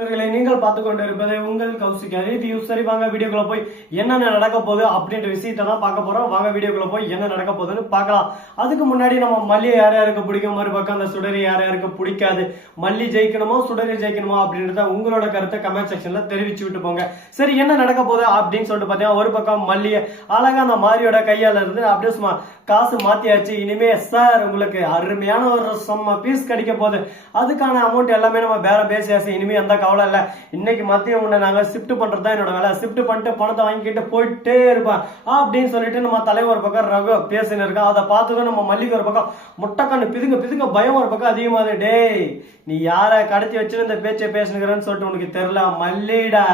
நீங்கள் பார்த்து கொண்டு இருப்பது உங்கள் கௌசிக் ரிவ்யூ. சரி, வாங்க வீடியோக்குள்ள போய் என்னென்ன நடக்க போகுது அப்படின்ற விஷயத்தை தான் பார்க்க போறோம். வாங்க வீடியோக்குள்ள போய் என்ன நடக்க போகுதுன்னு பார்க்கலாம். அதுக்கு முன்னாடி நம்ம மல்லி யார் யாருக்கு பிடிக்கும், மறுபக்கம் அந்த சுடரி யார் யாருக்கு பிடிக்காது, மல்லி ஜெயிக்கணுமோ சுடரி ஜெயிக்கணுமா அப்படின்றத உங்களோட கருத்தை கமெண்ட் செக்ஷன்ல தெரிவிச்சு விட்டு போங்க. சரி, என்ன நடக்க போகுது அப்படின்னு சொல்லிட்டு பார்த்தீங்கன்னா, ஒரு பக்கம் மல்லிய அழகா அந்த மாரியோட கையால இருந்து அப்படியே சும்மா காசு மாத்தியாச்சு. இனிமே சார் உங்களுக்கு அருமையான ஒரு செம்ம பீஸ் கிடைக்க போகுது, அதுக்கான அமௌண்ட் எல்லாமே நம்ம வேற பேசியாச்சு. இனிமே அந்த கவலை இல்ல. இன்னைக்கு மத்தியம் உன்னை நாங்க ஷிஃப்ட் பண்றதுதான் என்னோட வேலை. ஷிஃப்ட் பண்ணிட்டு பணத்தை வாங்கிட்டு போயிட்டே இருப்பேன் அப்படின்னு சொல்லிட்டு நம்ம தலைவர் ஒரு பக்கம் ரகு பேசின்னு இருக்கோம். அதை பார்த்துதான் நம்ம மல்லிகை ஒரு பக்கம் முட்டைக்கண்ணு பிதுங்க பிதுங்க பயம் ஒரு பக்கம் அதிகமாகுது. டேய், நீ யார கடத்தி வச்சுன்னு இந்த பேச்சை பேசுனுக்கிறேன்னு சொல்லிட்டு உனக்கு தெரியல மல்லிடா.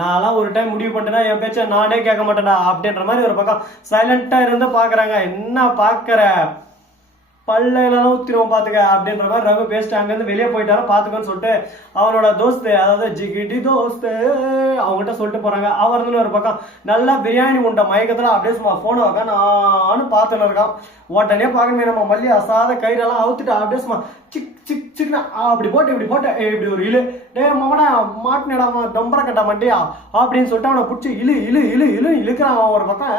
நான்லாம் ஒரு டைம் முடிவு பண்ணிட்டேன்னா என் பேச்ச நானே கேட்க மாட்டேன்டா அப்படின்ற மாதிரி ஒரு பக்கம் சைலண்டா இருந்து பாக்குறாங்க. என்ன பாக்குற, பல்லையெல்லாம் ஊத்திருவோம் பாத்துக்க அப்படின்ற மாதிரி ரகு பேசிட்டு அங்கிருந்து வெளியே போயிட்டாரோ பாத்துக்கன்னு சொல்லிட்டு அவனோட தோஸ்து, அதாவது ஜிகிடி தோஸ்து, அவங்ககிட்ட சொல்லிட்டு போறாங்க. அவர் வந்து ஒரு பக்கம் நல்லா பிரியாணி உண்ட மயக்கத்துல அப்படியே சும்மா போன வைக்க நானும் பார்த்துன்னு இருக்கான். உடனே பார்க்கணுமே நம்ம மல்லி அசாத கயிறெல்லாம் அவுத்துட்டு அப்படியே சும்மா சிக் சிக் சிக்னா அப்படி போட்டு இப்படி ஒரு இழு. டே மவனா மாட்டினடா டொம்பரை கட்ட மாட்டியா அப்படின்னு சொல்லிட்டு அவனை பிடிச்சி இழு இழு இழு இழு இழுக்கிறான். அவன் ஒரு பக்கம்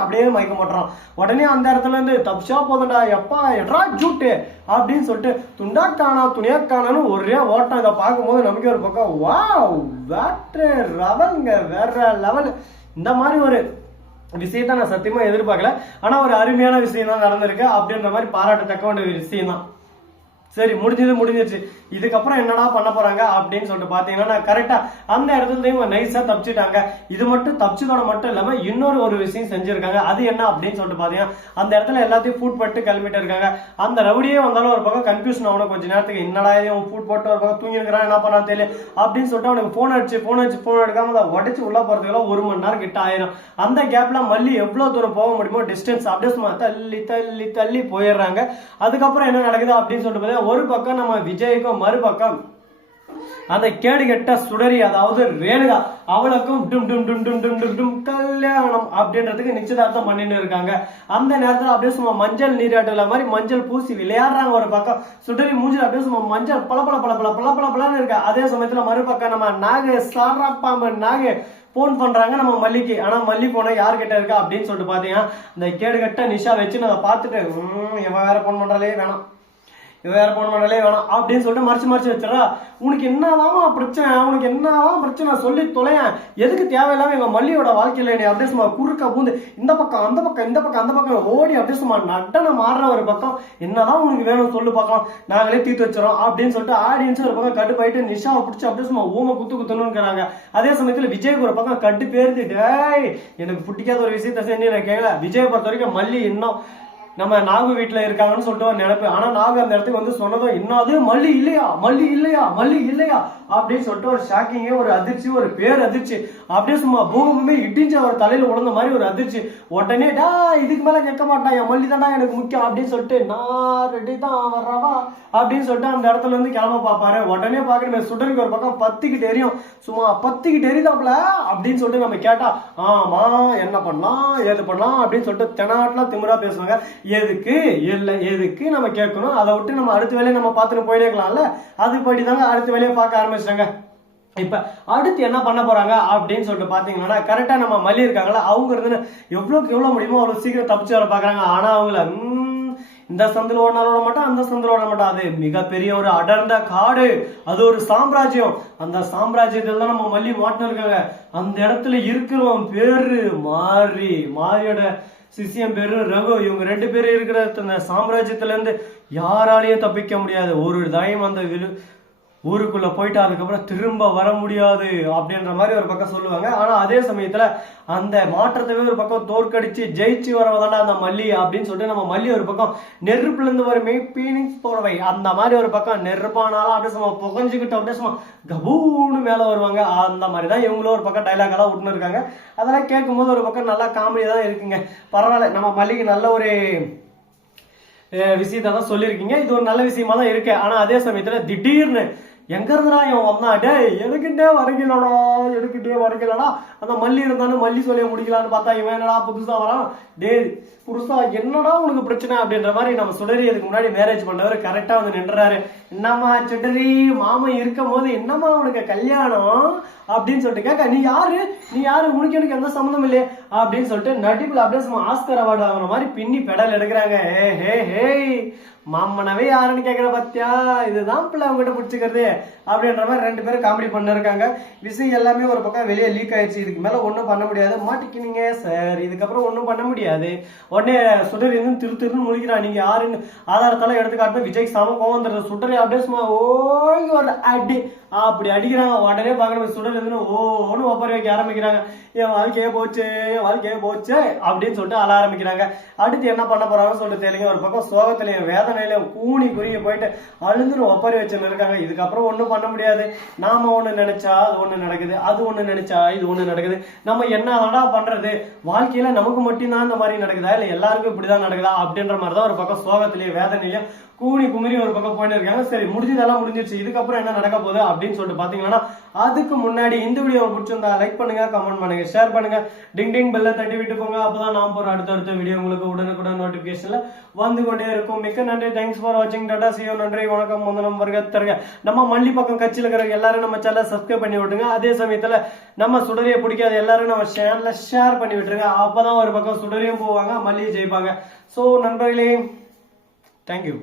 அப்படியே மயக்க மாட்டான். உடனே அந்த இடத்துல இருந்து தப்ஷா போதுண்டா எப்பா எட்ரா ஜூட்டு அப்படின்னு சொல்லிட்டு துண்டாக்கானா துணியாக்கானு ஒரே ஓட்டம். இதை பார்க்கும்போது நமக்கு ஒரு பக்கம் வாவ் வேற லெவலுங்க, வேற லெவல். இந்த மாதிரி ஒரு விஷயத்த நான் சத்தியமா எதிர்பார்க்கல. ஆனா ஒரு அருமையான விஷயம் தான் நடந்திருக்கு அப்படின்ற மாதிரி பாராட்டத்தக்க ஒரு விஷயம் தான். சரி, முடிஞ்சிருச்சு. இதுக்கப்புறம் என்னடா பண்ண போறாங்க அப்படின்னு சொல்லிட்டு பாத்தீங்கன்னா, கரெக்டா அந்த இடத்துல இவங்க நைஸா தப்பிச்சுட்டாங்க. இது மட்டும் தப்பிச்சதோட மட்டும் இல்லாம இன்னொரு ஒரு விஷயம் செஞ்சிருக்காங்க. அது என்ன அப்படின்னு சொல்லிட்டு பாத்தீங்கன்னா, அந்த இடத்துல எல்லாத்தையும் ஃபுட் பட்டு கிளம்பிட்டு இருக்காங்க. அந்த ரவுடியே வந்தாலும் ஒரு பக்கம் கன்ஃபியூஷன் ஆகணும் கொஞ்ச நேரத்துக்கு. என்னடா அவன் ஃபுட் போட்டு ஒரு பக்கம் தூங்கி இருக்கிறான், என்ன பண்ணா தெரியல அப்படின்னு சொல்லிட்டு அவனுக்கு போன் எடுக்காம அதை உடச்சு உள்ள போறதுக்குலாம் 1 மணி நேரம் கிட்ட ஆயிரும். அந்த கேப்ல மல்லி எவ்வளவு தூரம் போக முடியுமோ டிஸ்டன்ஸ் அப்படியே சும்மா தள்ளி தள்ளி தள்ளி போயிடுறாங்க. அதுக்கப்புறம் என்ன நடக்குது அப்படின்னு சொல்லிட்டு பாத்தீங்கன்னா, ஒரு பக்கம் நம்ம விஜய்க்கும் மறுபக்கம் அந்த கேடு கெட்ட சுடரி, அதாவது ரேணுகா, அவளுக்கும் டும் டும் டும் டும் டும் டும் டும் கல்யாணம் அப்படின்றதுக்கு நிச்சயதார்த்தம் பண்ணிட்டு இருக்காங்க. அந்த நேரத்துல அப்படியே சும்மா மஞ்சள் நீராட்டுல மாதிரி மஞ்சள் பூசி விளையாடுறாங்க. ஒரு பக்கம் சுடரி மூஞ்சில் அப்படியே சும்மா மஞ்சள் பளபளன்னு இருக்கு. அதே சமயத்துல மறுபக்கம் நம்ம நாகு சாரா பாம்பு நாகு போன் பண்றாங்க நம்ம மல்லிக்கு. ஆனா மல்லி போன யார்கிட்ட இருக்கா அப்படின்னு சொல்லிட்டு பாத்தீங்கன்னா, இந்த கேடு கட்ட நிஷா வச்சு அதை பார்த்துட்டு இவன் வேற போன் பண்றாலே வேணாம் அப்படின்னு சொல்லிட்டு மறைச்சு வச்சிடறா. உனக்கு என்னதான் பிரச்சனை சொல்லி தொலையன். எதுக்கு தேவையில்லாம எங்க மல்லியோட வாழ்க்கையில நீ அப்படியே சும்மா குறுக்க பூந்து இந்த பக்கம் அந்த பக்கம் ஓடி அப்படியே சும்மா நடனம் ஆடுற ஒரு பக்கம். என்னதான் உனக்கு வேணும் சொல்லு பார்க்கலாம், நாங்களே தீர்த்து வச்சிடறோம் அப்படின்னு சொல்லிட்டு ஆடியன்ஸ் ஒரு பக்கம் கட்டுப்பாயிட்டு நிஷாவை பிடிச்சி அப்படியே சும்மா ஊமை குத்துணுங்கிறாங்க. அதே சமயத்துல விஜய்க்கு ஒரு பக்கம் கட்டு பேருந்துட்டு எனக்கு பிடிக்காத ஒரு விஷயத்த செஞ்சு நான் கேட்கல. விஜயை பொறுத்த வரைக்கும் மல்லி இன்னும் நம்ம நாகு வீட்டுல இருக்காங்கன்னு சொல்லிட்டு ஒரு நினைப்பு. ஆனா நாகு அந்த இடத்துக்கு வந்து சொன்னதும் இன்னது மல்லி இல்லையா அப்படின்னு சொல்லிட்டு ஒரு ஷாக்கிங்கே, ஒரு அதிர்ச்சி, ஒரு பேர் அதிர்ச்சி. அப்படியே சும்மா பூகமே இடிஞ்ச அவர் தலையில உழந்த மாதிரி ஒரு அதிர்ச்சி. உடனே டா இதுக்கு மேல கேட்க மாட்டான், என் மல்லி தான்டா எனக்கு முக்கியம் அப்படின்னு சொல்லிட்டு நான் ரெடி தான் வர்றவா அப்படின்னு சொல்லிட்டு அந்த இடத்துல இருந்து கிளம்ப பாப்பாரு. உடனே பாக்கணுமே சுடருக்கு ஒரு பக்கம் பத்திக்கிட்டு எரியும். சும்மா பத்திக்கிட்டு எரிதாப்ல அப்படின்னு சொல்லிட்டு நம்ம கேட்டா ஆமா என்ன பண்ணலாம் ஏது பண்ணலாம் அப்படின்னு சொல்லிட்டு தெனாட்லாம் திமிரா பேசுவாங்க. எதுக்கு நம்ம கேட்கணும், அதை விட்டு நம்ம அடுத்த வேலையை நம்ம பார்த்துட்டு போயிட்டே இருக்கலாம்ல. அதுபடி தாங்க அடுத்த வேலையை பார்க்க ஆரம்பிச்சிட்டாங்க. இப்ப அடுத்து என்ன பண்ண போறாங்க அப்படின்னு சொல்லிட்டு பாத்தீங்கன்னா, கரெக்டா நம்ம மல்லி இருக்காங்களா, அவங்க இருந்து எவ்வளவு முடியுமோ அவ்வளவு சீக்கிரம் தப்பிச்சு வர பாக்குறாங்க. ஆனா அவங்கள இந்த சந்தில ஓட மாட்டோம், அந்த சந்தில ஓட மாட்டோம். அது மிகப்பெரிய ஒரு அடர்ந்த காடு, அது ஒரு சாம்ராஜ்யம். அந்த சாம்ராஜ்யத்துல தான் நம்ம மல்லி மாட்டின்னு இருக்காங்க. அந்த இடத்துல இருக்கிறவன் பேரு மாரியோட சிசியம் பேரு ரகு. இவங்க 2 பேரும் இருக்கிற அந்த சாம்ராஜ்யத்துல இருந்து யாராலையும் தப்பிக்க முடியாது. ஒரு தையம் அந்த ஊருக்குள்ள போயிட்டு அதுக்கப்புறம் திரும்ப வர முடியாது அப்படின்ற மாதிரி ஒரு பக்கம் சொல்லுவாங்க. ஆனா அதே சமயத்துல அந்த மாற்றத்தவே ஒரு பக்கம் தோற்கடிச்சு ஜெயிச்சு வரவதாண்டா அந்த மல்லி அப்படின்னு சொல்லிட்டு நம்ம மல்லி ஒரு பக்கம் நெருப்புல இருந்து வருமே பீனிக்ஸ் போறவை அந்த மாதிரி ஒரு பக்கம் நெருப்பானாலும் அப்படியே சும்மா புகஞ்சுக்கிட்டு அப்படியே சும்மா கபூன்னு மேல வருவாங்க. அந்த மாதிரிதான் இவங்களும் ஒரு பக்கம் டைலாக் எல்லாம் விட்டுன்னு இருக்காங்க. அதெல்லாம் கேட்கும் போது ஒரு பக்கம் நல்லா காமெடியா தான் இருக்குங்க. பரவாயில்ல, நம்ம மல்லிக்கு நல்ல ஒரு விஷயத்தான் சொல்லியிருக்கீங்க. இது ஒரு நல்ல விஷயமா தான் இருக்கு. ஆனா அதே சமயத்துல திடீர்னு எங்க இருந்துடா இவன் வந்தான், டேய் எனக்கிட்டே வரைக்கலடா அந்த மல்லி இருந்தானு மல்லி சொல்லிய முடிக்கலான்னு பார்த்தா இவன் என்னடா புதுசா வரான், டேய் புதுசா என்னடா உனக்கு பிரச்சனை அப்படின்ற மாதிரி நம்ம சுடரி அதுக்கு முன்னாடி மேரேஜ் பண்ணவர் கரெக்டா வந்து நின்றாரு. என்னம்மா சுடரி மாமன் இருக்கும் போது என்னம்மா உனக்கு கல்யாணம் அப்படின்னு சொல்லிட்டு கேட்க, நீ யாரு உனக்கு எனக்கு எந்த சம்மந்தம் இல்லையே அப்படின்னு சொல்லிட்டு நடிப்புல அப்படியே ஆஸ்கர் அவார்டு வாங்குற மாதிரி பின்னி பெடல் எடுக்கிறாங்க. ஹே மாமனவே யாருன்னு கேக்குற பாத்தியா, இதுதான் பிள்ளை அவங்ககிட்ட பிடிச்சிக்கிறது அப்படின்ற மாதிரி ரெண்டு பேரும் காமெடி பண்ணிருக்காங்க. விஷயம் எல்லாமே ஒரு பக்கம் வெளியே லீக் ஆயிடுச்சு. இதுக்கு மேல ஒன்னும் பண்ண முடியாது, மாட்டிக்கினீங்க சார், இதுக்கப்புறம் ஒன்னும் பண்ண முடியாது. உடனே சுடர் இருந்து திருன்னு முழிக்கிறா, நீங்க யாருன்னு ஆதாரத்தால எடுத்துக்காட்டு விஜய் சாம கோவம் வந்துடுற சுடரை அப்படியே சும்மா ஓய் ஒரு அடி அப்படி அடிக்கிறாங்க. உடனே பார்க்கணும் சுடர் இருந்து ஓன்னு ஒப்பரி வைக்க ஆரம்பிக்கிறாங்க. என் வாழ்க்கையே போச்சு அப்படின்னு சொல்லிட்டு அழ ஆரம்பிக்கிறாங்க. அடுத்து என்ன பண்ண போறாங்கன்னு சொல்லிட்டு தெரியல. ஒரு பக்கம் சோகத்திலையும் வேதனையிலையும் கூணி குறுகி போயிட்டு அழுந்துன்னு ஒப்பரி வச்சுன்னு இருக்காங்க. இதுக்கப்புறம் ஒன்றும் பண்ண முடியாது. நாம ஒண்ணு நினைச்சா அது ஒண்ணு நடக்குது, அது ஒண்ணு நினைச்சா இது ஒண்ணு நடக்குது. நம்ம என்னடா பண்றது, வாழ்க்கையில நமக்கு மட்டும்தான் இந்த மாதிரி நடக்குதா இல்ல எல்லாருக்கும் இப்படிதான் நடக்குதா அப்படின்ற மாதிரிதான் ஒரு பக்கம் சோகத்திலேயே வேதனையிலையும் கூணி குமரி ஒரு பக்கம் போயிட்டு இருக்காங்க. சரி முடிஞ்சதெல்லாம் முடிஞ்சிருச்சு, இதுக்கப்புறம் என்ன நடக்க போகுது அப்படின்னு சொல்லிட்டு பாத்தீங்கன்னா அதுக்கு முன்னாடி இந்த வீடியோ பிடிச்சிருந்தா லைக் பண்ணுங்க, கமெண்ட் பண்ணுங்க, ஷேர் பண்ணுங்க, டிங் பெல்ல தட்டி விட்டு போங்க. அப்பதான் நான் போற அடுத்த வீடியோ உங்களுக்கு உடனுக்குடன் நோட்டிபிகேஷன்ல வந்து கொண்டே இருக்கும். மிக்க நன்றி, தேங்க்ஸ் ஃபார் வாட்சிங், டாடா சியோ, நன்றி வணக்கம், வந்தனம் வருக. நம்ம மல்லி பக்கம் கட்சியில் இருக்கிற எல்லாரும் நம்ம சேனலை சப்ஸ்கிரைப் பண்ணி விட்டுருங்க. அதே சமயத்துல நம்ம சுடரியை பிடிக்காத எல்லாரும் நம்ம சேனல்ல ஷேர் பண்ணி விட்டுருங்க. அப்பதான் ஒரு பக்கம் சுடரியும் போவாங்க, மல்லியும் ஜெயிப்பாங்க. சோ நண்பர்களே, தேங்க்யூ.